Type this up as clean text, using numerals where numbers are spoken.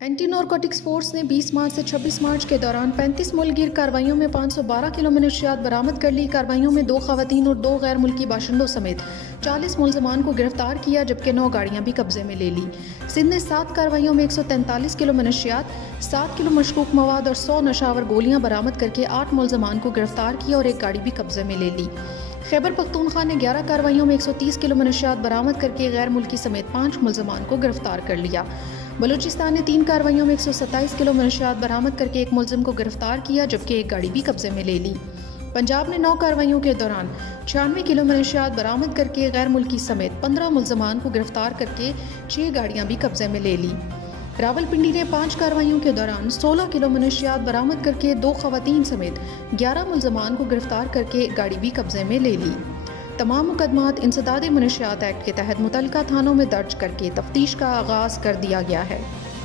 Anti narcotics force نے 20 مارچ سے 26 مارچ کے دوران 35 ملک گیر کارروائیوں میں 512 کلو منشیات برآمد کر لی۔ کارروائیوں میں 2 خواتین اور 2 غیر ملکی باشندوں سمیت 40 ملزمان کو گرفتار کیا، جبکہ 9 گاڑیاں بھی قبضے میں لے لی۔ سندھ نے 7 کارروائیوں میں 143 کلو منشیات، 7 کلو مشکوک مواد اور 100 نشہ آور گولیاں برآمد کر کے 8 ملزمان کو گرفتار کیا اور 1 گاڑی بھی قبضے میں لے لی۔ خیبر پختونخوا نے 11 کارروائیوں میں 130 کلو منشیات برآمد کر کے غیر ملکی سمیت 5 ملزمان کو گرفتار کر لیا۔ بلوچستان نے 3 کارروائیوں میں 127 کلو منشیات برآمد کر کے 1 ملزم کو گرفتار کیا، جبکہ 1 گاڑی بھی قبضے میں لے لی۔ پنجاب نے 9 کارروائیوں کے دوران 96 کلو منشیات برآمد کر کے غیر ملکی سمیت 15 ملزمان کو گرفتار کر کے 6 گاڑیاں بھی قبضے میں لے لی۔ راولپنڈی نے 5 کارروائیوں کے دوران 16 کلو منشیات برآمد کر کے 2 خواتین سمیت 11 ملزمان کو گرفتار کر کے 1 گاڑی بھی قبضے میں لے لی۔ تمام مقدمات انسداد منشیات ایکٹ کے تحت متعلقہ تھانوں میں درج کر کے تفتیش کا آغاز کر دیا گیا ہے۔